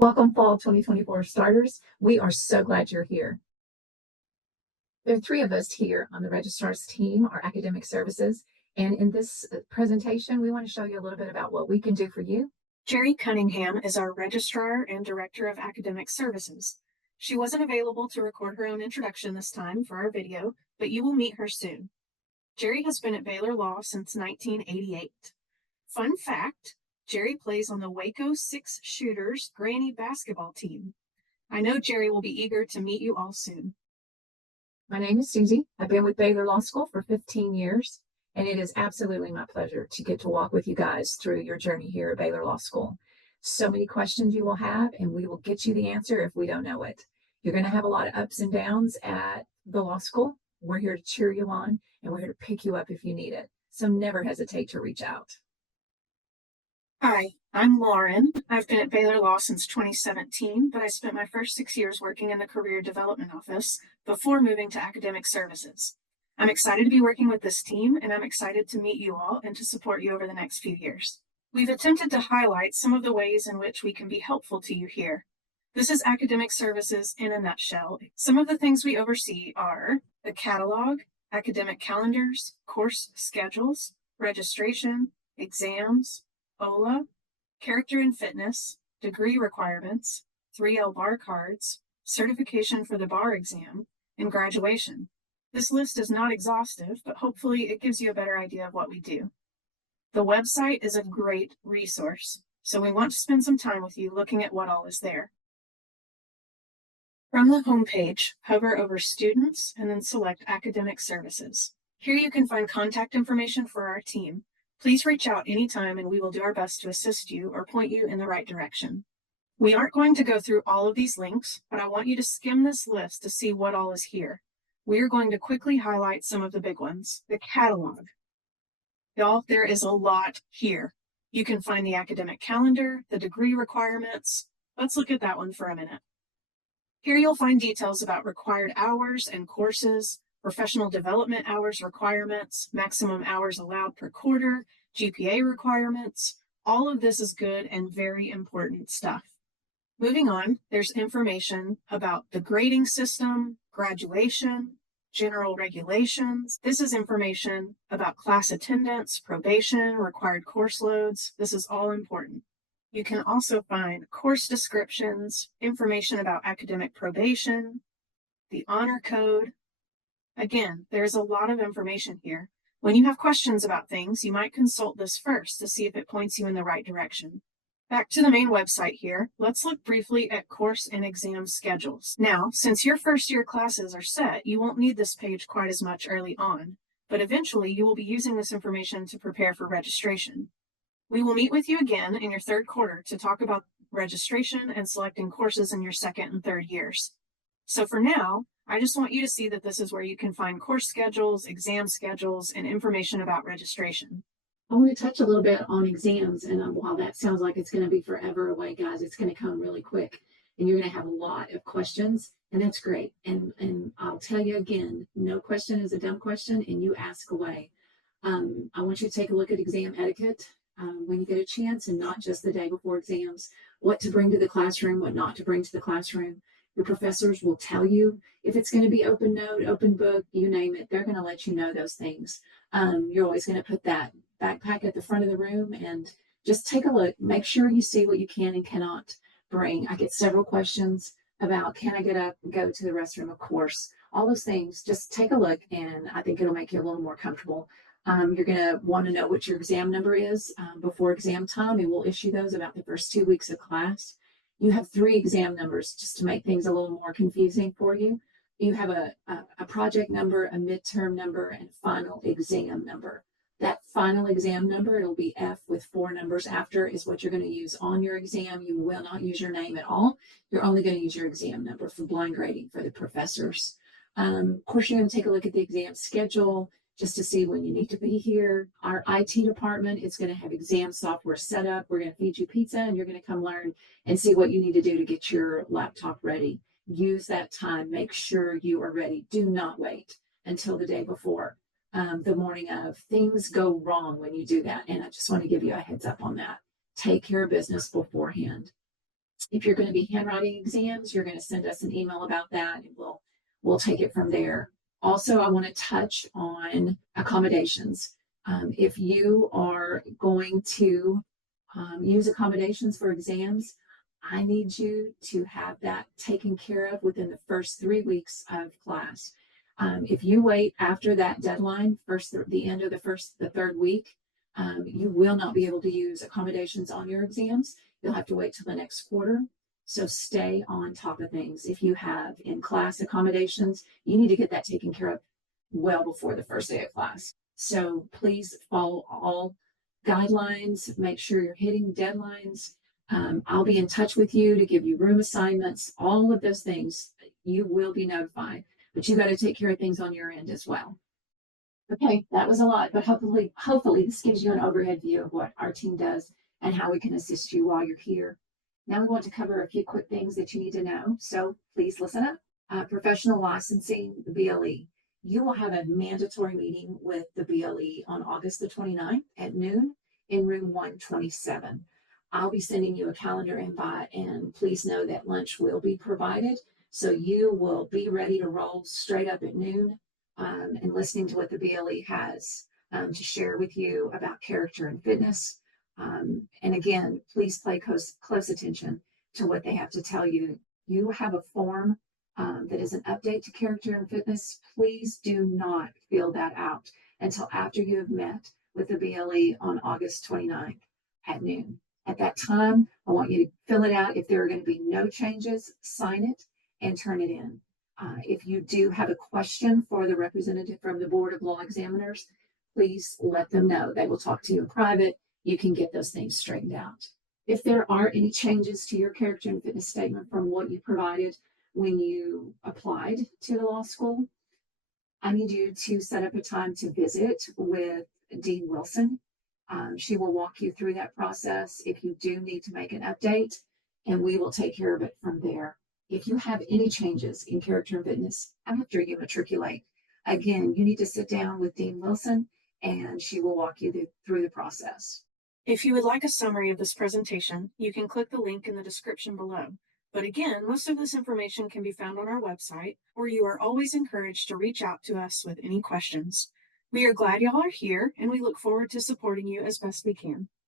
Welcome, Fall 2024 starters. We are so glad you're here. There are three of us here on the Registrar's team, our academic services. And in this presentation, we want to show you a little bit about what we can do for you. Jerry Cunningham is our Registrar and Director of Academic Services. She wasn't available to record her own introduction this time for our video, but you will meet her soon. Jerry has been at Baylor Law since 1988. Fun fact, Jerry plays on the Waco Six Shooters Granny basketball team. I know Jerry will be eager to meet you all soon. My name is Susie. I've been with Baylor Law School for 15 years, and it is absolutely my pleasure to get to walk with you guys through your journey here at Baylor Law School. So many questions you will have, and we will get you the answer if we don't know it. You're going to have a lot of ups and downs at the law school. We're here to cheer you on, and we're here to pick you up if you need it. So never hesitate to reach out. Hi, I'm Lauren. I've been at Baylor Law since 2017, but I spent my first 6 years working in the Career Development Office before moving to Academic Services. I'm excited to be working with this team, and I'm excited to meet you all and to support you over the next few years. We've attempted to highlight some of the ways in which we can be helpful to you here. This is Academic Services in a nutshell. Some of the things we oversee are the catalog, academic calendars, course schedules, registration, exams, OLA, character and fitness, degree requirements, 3L bar cards, certification for the bar exam, and graduation. This list is not exhaustive, but hopefully it gives you a better idea of what we do. The website is a great resource, so we want to spend some time with you looking at what all is there. From the homepage, hover over Students and then select Academic Services. Here you can find contact information for our team. Please reach out anytime and we will do our best to assist you or point you in the right direction. We aren't going to go through all of these links, but I want you to skim this list to see what all is here. We are going to quickly highlight some of the big ones. The catalog. Y'all, there is a lot here. You can find the academic calendar, the degree requirements. Let's look at that one for a minute. Here you'll find details about required hours and courses, professional development hours requirements, maximum hours allowed per quarter, GPA requirements. All of this is good and very important stuff. Moving on, there's information about the grading system, graduation, general regulations. This is information about class attendance, probation, required course loads. This is all important. You can also find course descriptions, information about academic probation, the honor code. Again, there's a lot of information here. When you have questions about things, you might consult this first to see if it points you in the right direction. Back to the main website here, let's look briefly at course and exam schedules. Now, since your first year classes are set, you won't need this page quite as much early on, but eventually you will be using this information to prepare for registration. We will meet with you again in your third quarter to talk about registration and selecting courses in your second and third years. So for now, I just want you to see that this is where you can find course schedules, exam schedules, and information about registration. I want to touch a little bit on exams, and while that sounds like it's going to be forever away, guys, it's going to come really quick, and you're going to have a lot of questions, and that's great. And I'll tell you again, no question is a dumb question, and you ask away. I want you to take a look at exam etiquette when you get a chance, and not just the day before exams, what to bring to the classroom, what not to bring to the classroom. Your professors will tell you if it's going to be open note, open book, you name it. They're going to let you know those things. You're always going to put that backpack at the front of the room and just take a look. Make sure you see what you can and cannot bring. I get several questions about, can I get up and go to the restroom, of course. All those things, just take a look, and I think it'll make you a little more comfortable. You're going to want to know what your exam number is before exam time, and we'll issue those about the first 2 weeks of class. You have 3 exam numbers just to make things a little more confusing for you. You have a project number, a midterm number, and final exam number. That final exam number, it'll be F with 4 numbers after, is what you're going to use on your exam. You will not use your name at all. You're only going to use your exam number for blind grading for the professors. Of course, you're going to take a look at the exam schedule just to see when you need to be here. Our IT department is going to have exam software set up. We're going to feed you pizza, and you're going to come learn and see what you need to do to get your laptop ready. Use that time. Make sure you are ready. Do not wait until the day before. The morning of. Things go wrong when you do that, and I just want to give you a heads up on that. Take care of business beforehand. If you're going to be handwriting exams, you're going to send us an email about that, and we'll take it from there. Also, I want to touch on accommodations. If you are going to use accommodations for exams, I need you to have that taken care of within the first 3 weeks of class. If you wait after that deadline, the end of the third week, you will not be able to use accommodations on your exams. You'll have to wait till the next quarter. So stay on top of things. If you have in-class accommodations, you need to get that taken care of well before the first day of class. So please follow all guidelines, make sure you're hitting deadlines. I'll be in touch with you to give you room assignments, all of those things. You will be notified, but you got to take care of things on your end as well. Okay, that was a lot, but hopefully this gives you an overhead view of what our team does and how we can assist you while you're here. Now we want to cover a few quick things that you need to know, so please listen up. Professional licensing, the BLE. You will have a mandatory meeting with the BLE on August the 29th at noon in room 127. I'll be sending you a calendar invite, and please know that lunch will be provided, so you will be ready to roll straight up at noon and listening to what the BLE has to share with you about character and fitness. And again, please pay close attention to what they have to tell you. You have a form that is an update to character and fitness. Please do not fill that out until after you have met with the BLE on August 29th at noon. At that time, I want you to fill it out. If there are going to be no changes, sign it and turn it in. If you do have a question for the representative from the Board of Law Examiners, please let them know. They will talk to you in private. You can get those things straightened out. If there are any changes to your character and fitness statement from what you provided when you applied to the law school, I need you to set up a time to visit with Dean Wilson. She will walk you through that process if you do need to make an update, and we will take care of it from there. If you have any changes in character and fitness after you matriculate, again, you need to sit down with Dean Wilson and she will walk you through the process. If you would like a summary of this presentation, you can click the link in the description below. But again, most of this information can be found on our website, or you are always encouraged to reach out to us with any questions. We are glad y'all are here, and we look forward to supporting you as best we can.